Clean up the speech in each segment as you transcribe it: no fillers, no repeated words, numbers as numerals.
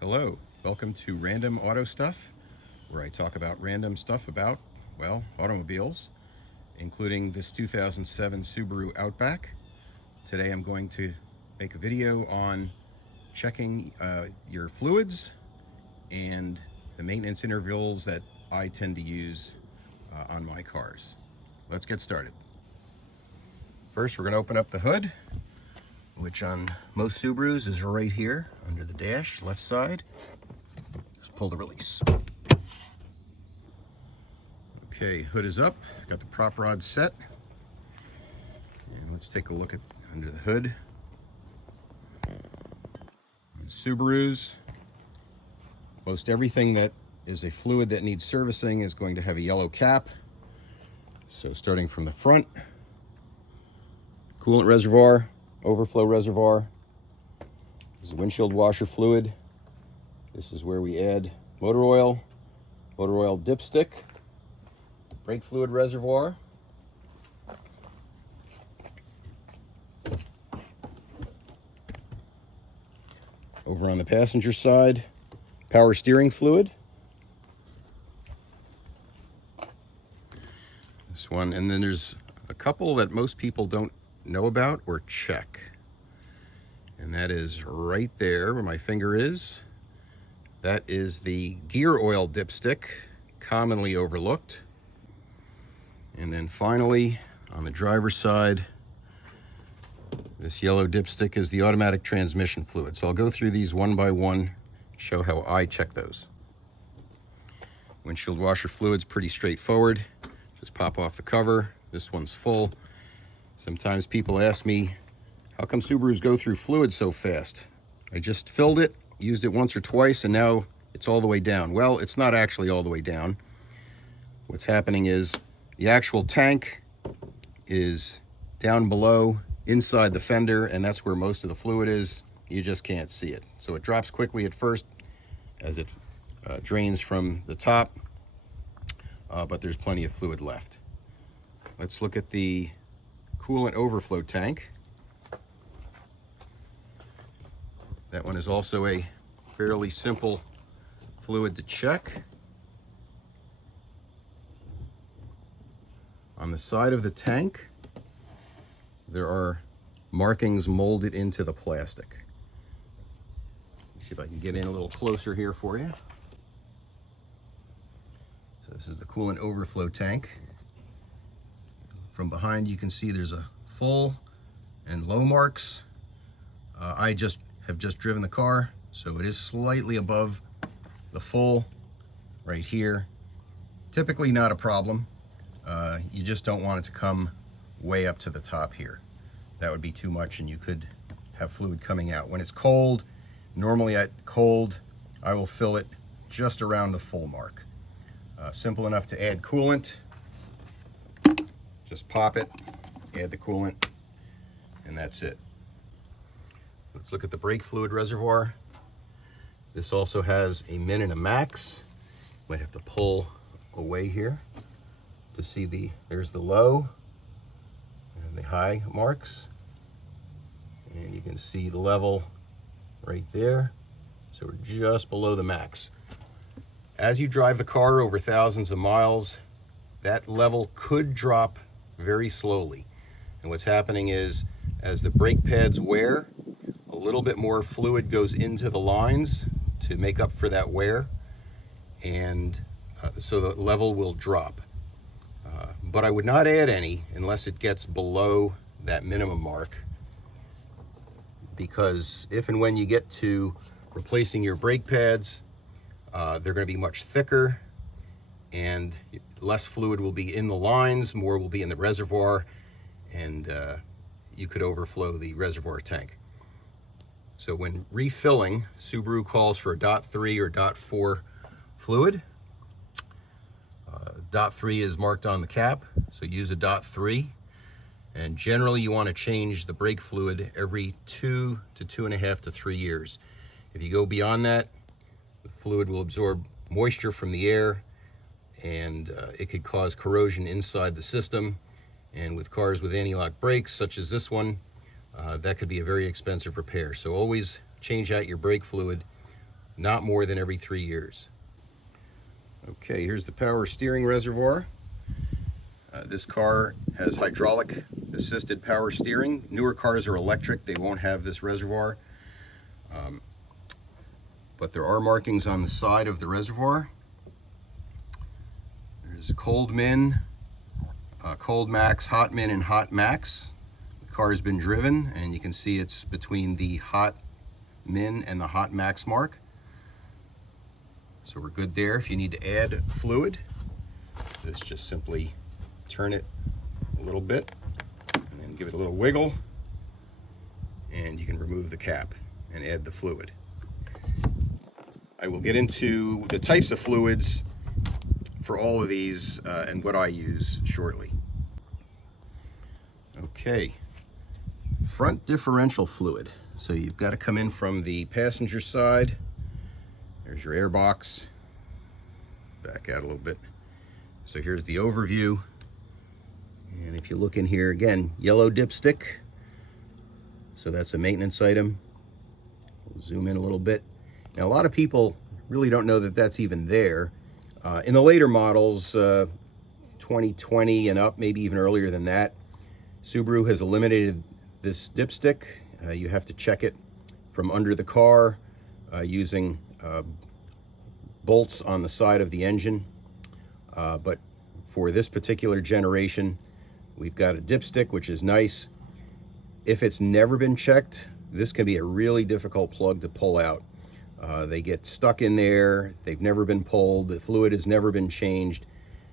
Hello, welcome to Random Auto Stuff, where I talk about random stuff about, well, automobiles, including this 2007 Subaru Outback. Today I'm going to make a video on checking your fluids and the maintenance intervals that I tend to use on my cars. Let's get started. First, we're going to open up the hood, which on most Subarus is right here under the dash, left side. Just pull the release. Okay, hood is up. Got the prop rod set. And let's take a look at under the hood. On Subarus, most everything that is a fluid that needs servicing is going to have a yellow cap. So starting from the front, coolant reservoir, overflow reservoir. This is windshield washer fluid. This is where we add motor oil dipstick, brake fluid reservoir. Over on the passenger side, power steering fluid. This one, and then there's a couple that most people don't know about or check. And that is right there where my finger is. That is the gear oil dipstick, commonly overlooked. And then finally, on the driver's side, this yellow dipstick is the automatic transmission fluid. So I'll go through these one by one, show how I check those. Windshield washer fluid's pretty straightforward. Just pop off the cover. This one's full. Sometimes people ask me, how come Subarus go through fluid so fast? I just filled it, used it once or twice, and now it's all the way down. Well, it's not actually all the way down. What's happening is the actual tank is down below, inside the fender, and that's where most of the fluid is. You just can't see it. So it drops quickly at first as it drains from the top, but there's plenty of fluid left. Let's look at the coolant overflow tank. That one is also a fairly simple fluid to check. On the side of the tank, there are markings molded into the plastic. Let's see if I can get in a little closer here for you. So this is the coolant overflow tank. From behind you can see there's a full and low marks. I have just driven the car, so it is slightly above the full right here. Typically not a problem. You just don't want it to come way up to the top here. That would be too much and you could have fluid coming out. When it's cold, normally at cold, I will fill it just around the full mark. Simple enough to add coolant. Just pop it, add the coolant, and that's it. Let's look at the brake fluid reservoir. This also has a min and a max. Might have to pull away here to see there's the low and the high marks. And you can see the level right there. So we're just below the max. As you drive the car over thousands of miles, that level could drop very slowly. And what's happening is, as the brake pads wear, a little bit more fluid goes into the lines to make up for that wear, and so the level will drop. But I would not add any unless it gets below that minimum mark, because if and when you get to replacing your brake pads, they're going to be much thicker, and less fluid will be in the lines, more will be in the reservoir, and you could overflow the reservoir tank. So when refilling, Subaru calls for a .3 or .4 fluid. .3 is marked on the cap, so use a .3. And generally you want to change the brake fluid every 2 to 2.5 to 3 years. If you go beyond that, the fluid will absorb moisture from the air, and it could cause corrosion inside the system. And with cars with anti-lock brakes, such as this one, that could be a very expensive repair. So always change out your brake fluid not more than every 3 years. Okay, here's the power steering reservoir. This car has hydraulic assisted power steering. Newer cars are electric, they won't have this reservoir. But there are markings on the side of the reservoir. There's cold min, cold max, hot min, and hot max. The car has been driven, and you can see it's between the hot min and the hot max mark. So we're good there. If you need to add fluid, this just simply turn it a little bit and then give it a little wiggle, and you can remove the cap and add the fluid. I will get into the types of fluids for all of these and what I use shortly. Okay, front differential fluid. So you've got to come in from the passenger side. There's your air box. Back out a little bit. So here's the overview. And if you look in here, again, yellow dipstick. So that's a maintenance item. We'll zoom in a little bit. Now, a lot of people really don't know that that's even there. In the later models, 2020 and up, maybe even earlier than that, Subaru has eliminated this dipstick. You have to check it from under the car using bolts on the side of the engine. But for this particular generation, we've got a dipstick, which is nice. If it's never been checked, this can be a really difficult plug to pull out. They get stuck in there, they've never been pulled, the fluid has never been changed,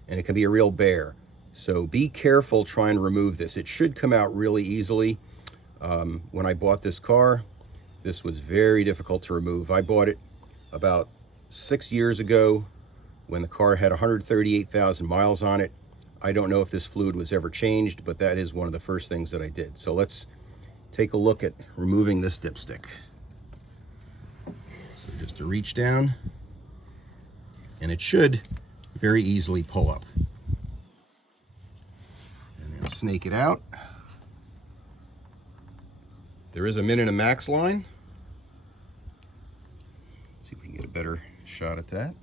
and it can be a real bear. So be careful trying to remove this. It should come out really easily. When I bought this car, this was very difficult to remove. I bought it about 6 years ago when the car had 138,000 miles on it. I don't know if this fluid was ever changed, but that is one of the first things that I did. So let's take a look at removing this dipstick. So just to reach down, and it should very easily pull up. And then snake it out. There is a min and a max line. Let's see if we can get a better shot at that.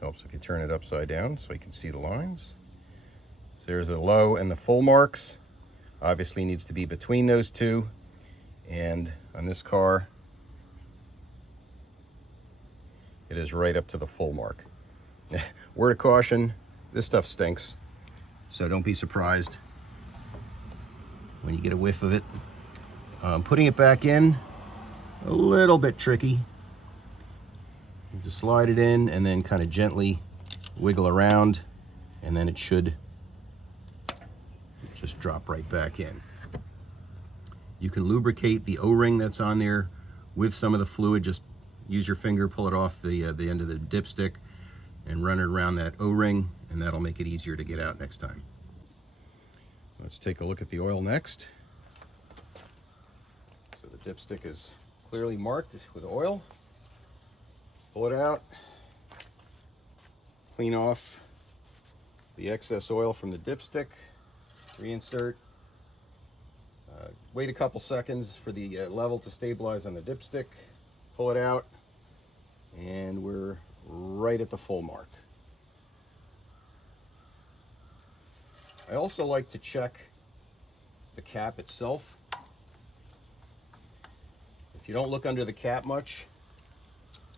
Helps if you turn it upside down so you can see the lines. So there's the low and the full marks. Obviously needs to be between those two. And on this car, it is right up to the full mark. Word of caution, this stuff stinks. So don't be surprised when you get a whiff of it. Putting it back in, a little bit tricky. Just slide it in and then kind of gently wiggle around, and then it should just drop right back in. You can lubricate the O-ring that's on there with some of the fluid. Just use your finger, pull it off the end of the dipstick and run it around that O-ring, and that'll make it easier to get out next time. Let's take a look at the oil next. So the dipstick is clearly marked with oil. Pull it out, clean off the excess oil from the dipstick, reinsert, wait a couple seconds for the level to stabilize on the dipstick, pull it out, and we're right at the full mark. I also like to check the cap itself. If you don't look under the cap much,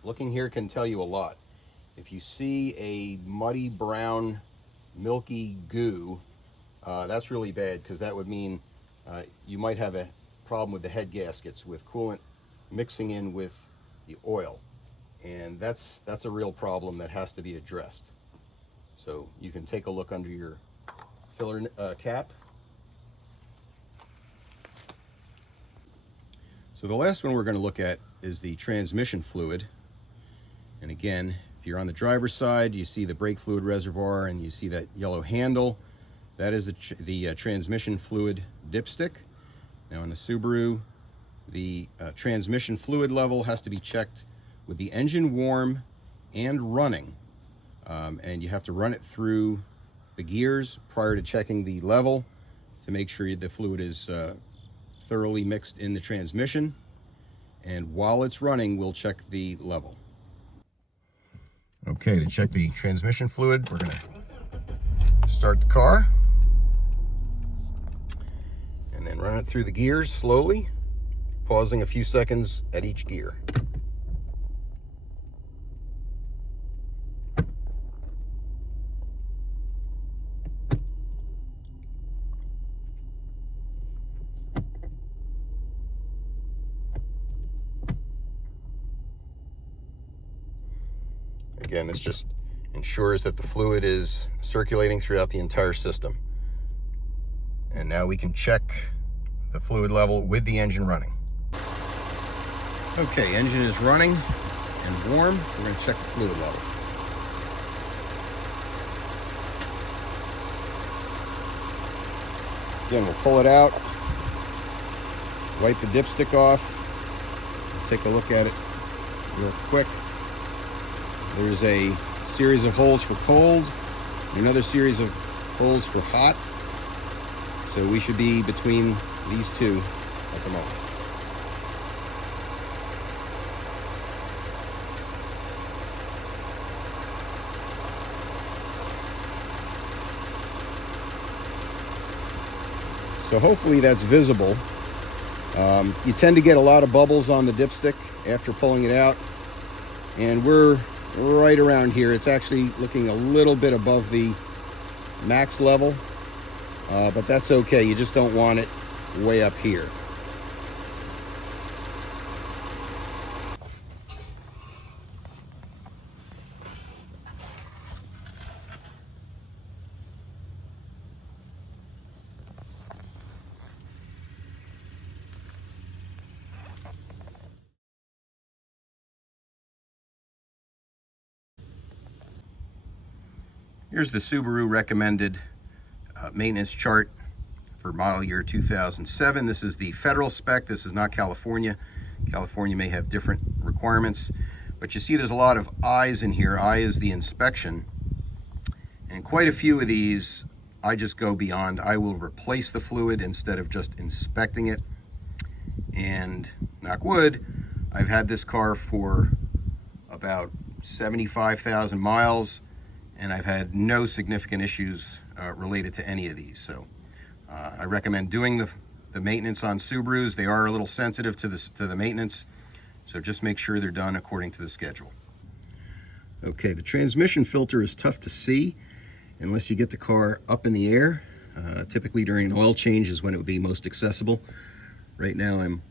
looking here can tell you a lot. If you see a muddy brown milky goo, that's really bad, because that would mean you might have a problem with the head gaskets with coolant mixing in with the oil, and that's a real problem that has to be addressed. So you can take a look under your filler cap. So the last one we're going to look at is the transmission fluid. And again, if you're on the driver's side, you see the brake fluid reservoir and you see that yellow handle. That is the transmission fluid dipstick. Now in the Subaru, the transmission fluid level has to be checked with the engine warm and running. And you have to run it through the gears prior to checking the level. to make sure the fluid is thoroughly mixed in the transmission. And while it's running, we'll check the level. Okay, to check the transmission fluid, we're gonna start the car and then run it through the gears slowly, pausing a few seconds at each gear. Again, this just ensures that the fluid is circulating throughout the entire system. And now we can check the fluid level with the engine running. Okay, engine is running and warm. We're going to check the fluid level. Again, we'll pull it out, wipe the dipstick off, take a look at it real quick. There's a series of holes for cold, and another series of holes for hot. So we should be between these two at the moment. So hopefully that's visible. You tend to get a lot of bubbles on the dipstick after pulling it out, and we're right around here. It's actually looking a little bit above the max level, but that's okay. You just don't want it way up here. Here's the Subaru recommended maintenance chart for model year 2007. This is the federal spec. This is not California. California may have different requirements, but you see there's a lot of I's in here. I is the inspection, and quite a few of these I just go beyond. I will replace the fluid instead of just inspecting it. And knock wood, I've had this car for about 75,000 miles, and I've had no significant issues related to any of these. So I recommend doing the maintenance on Subarus. They are a little sensitive to the maintenance, so just make sure they're done according to the schedule. Okay, the transmission filter is tough to see unless you get the car up in the air. Typically during an oil change is when it would be most accessible. Right now I'm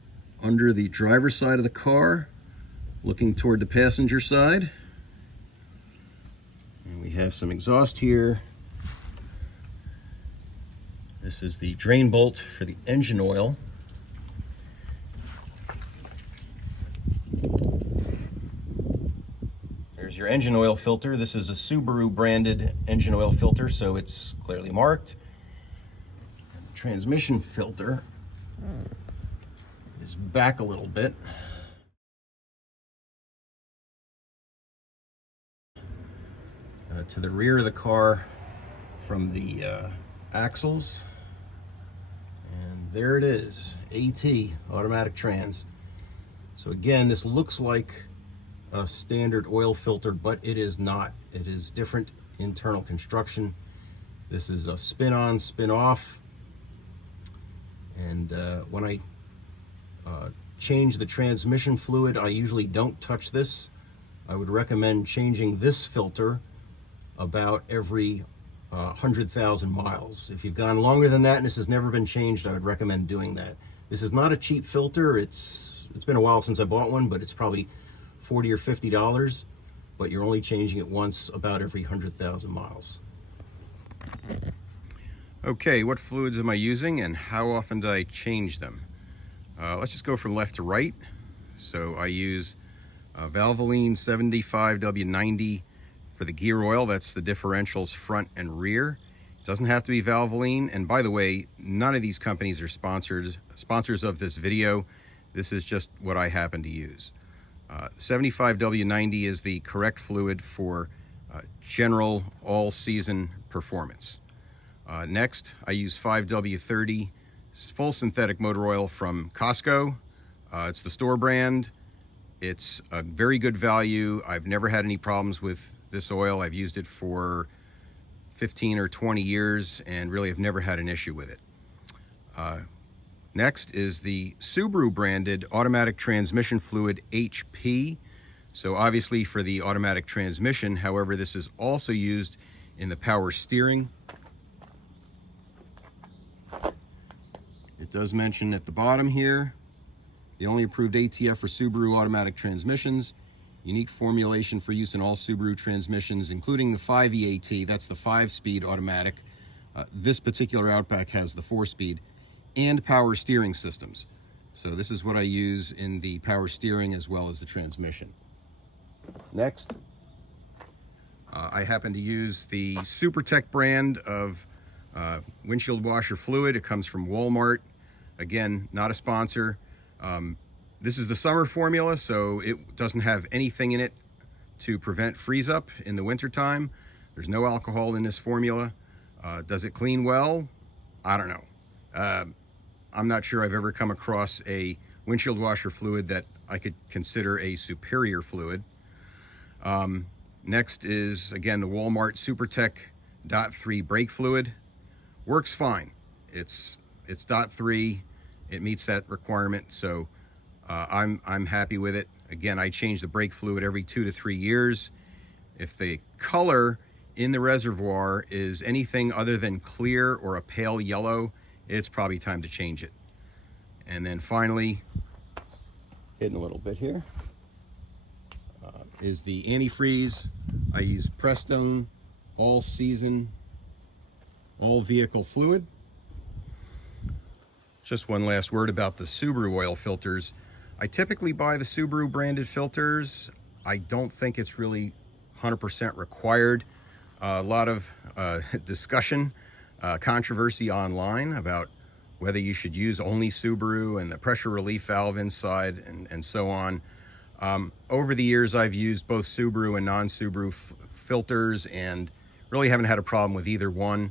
under the driver's side of the car, looking toward the passenger side. And we have some exhaust here. This is the drain bolt for the engine oil. There's your engine oil filter. This is a Subaru branded engine oil filter, so it's clearly marked. And the transmission filter is back a little bit. To the rear of the car from the axles. And there it is, AT, automatic trans. So again, this looks like a standard oil filter, but it is not. It is different internal construction. This is a spin on, spin off. And when I change the transmission fluid, I usually don't touch this. I would recommend changing this filter about every 100,000 miles. If you've gone longer than that and this has never been changed, I would recommend doing that. This is not a cheap filter. It's been a while since I bought one, but it's probably $40 or $50, but you're only changing it once about every 100,000 miles. Okay, what fluids am I using and how often do I change them? Let's just go from left to right. So I use Valvoline 75W90 for the gear oil. That's the differentials front and rear. It doesn't have to be Valvoline. And by the way, none of these companies are sponsors of this video. This is just what I happen to use. 75W90 is the correct fluid for general all-season performance. Next, I use 5W30 full synthetic motor oil from Costco. It's the store brand. It's a very good value. I've never had any problems with this oil. I've used it for 15 or 20 years and really have never had an issue with it. Next is the Subaru branded automatic transmission fluid HP. So obviously for the automatic transmission, however, this is also used in the power steering. It does mention at the bottom here, the only approved ATF for Subaru automatic transmissions, unique formulation for use in all Subaru transmissions, including the 5EAT, that's the 5-speed automatic. This particular Outback has the 4-speed, and power steering systems. So this is what I use in the power steering as well as the transmission. Next, I happen to use the SuperTech brand of windshield washer fluid. It comes from Walmart. Again, not a sponsor. This is the summer formula, so it doesn't have anything in it to prevent freeze up in the winter time. There's no alcohol in this formula. Does it clean well? I don't know. I'm not sure I've ever come across a windshield washer fluid that I could consider a superior fluid. Next is, again, the Walmart SuperTech .3 brake fluid. Works fine. It's .3. It meets that requirement, so I'm happy with it. Again, I change the brake fluid every 2 to 3 years. If the color in the reservoir is anything other than clear or a pale yellow, it's probably time to change it. And then finally, hitting a little bit here, is the antifreeze. I use Prestone all season, all vehicle fluid. Just one last word about the Subaru oil filters. I typically buy the Subaru branded filters. I don't think it's really 100% required. A lot of discussion, controversy online about whether you should use only Subaru and the pressure relief valve inside and so on. Over the years, I've used both Subaru and non-Subaru filters and really haven't had a problem with either one.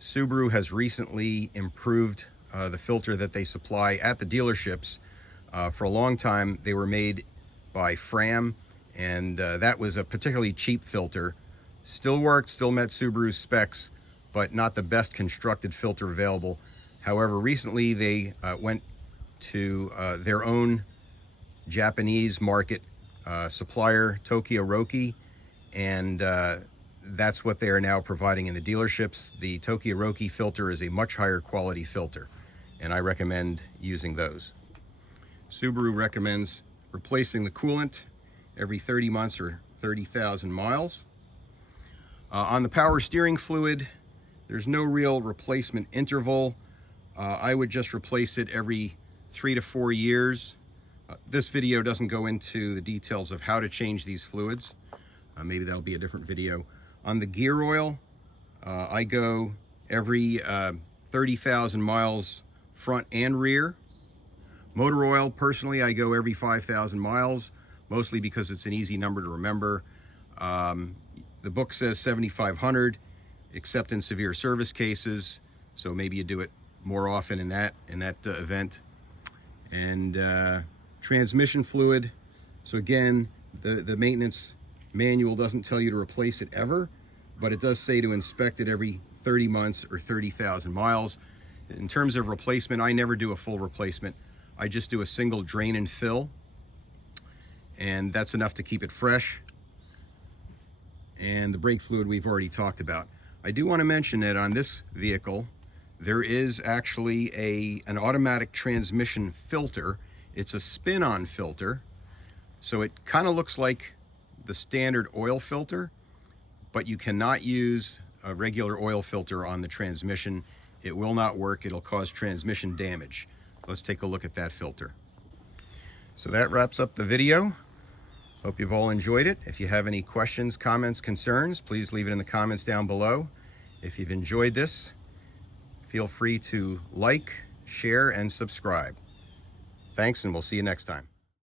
Subaru has recently improved the filter that they supply at the dealerships. For a long time, they were made by Fram, and that was a particularly cheap filter. Still worked, still met Subaru's specs, but not the best constructed filter available. However, recently they went to their own Japanese market supplier, Tokyo Roki, and that's what they are now providing in the dealerships. The Tokyo Roki filter is a much higher quality filter, and I recommend using those. Subaru recommends replacing the coolant every 30 months or 30,000 miles. On the power steering fluid, there's no real replacement interval. I would just replace it every 3 to 4 years. This video doesn't go into the details of how to change these fluids. Maybe that'll be a different video. On the gear oil, I go every 30,000 miles front and rear. Motor oil, personally, I go every 5,000 miles, mostly because it's an easy number to remember. The book says 7,500, except in severe service cases, so maybe you do it more often in that event. And transmission fluid, so again, the maintenance manual doesn't tell you to replace it ever, but it does say to inspect it every 30 months or 30,000 miles. In terms of replacement, I never do a full replacement. I just do a single drain and fill, and that's enough to keep it fresh. And the brake fluid we've already talked about. I do want to mention that on this vehicle, there is actually an automatic transmission filter. It's a spin-on filter, so it kind of looks like the standard oil filter, but you cannot use a regular oil filter on the transmission. It will not work. It'll cause transmission damage. Let's take a look at that filter. So that wraps up the video. Hope you've all enjoyed it. If you have any questions, comments, concerns, please leave it in the comments down below. If you've enjoyed this, feel free to like, share, and subscribe. Thanks, and we'll see you next time.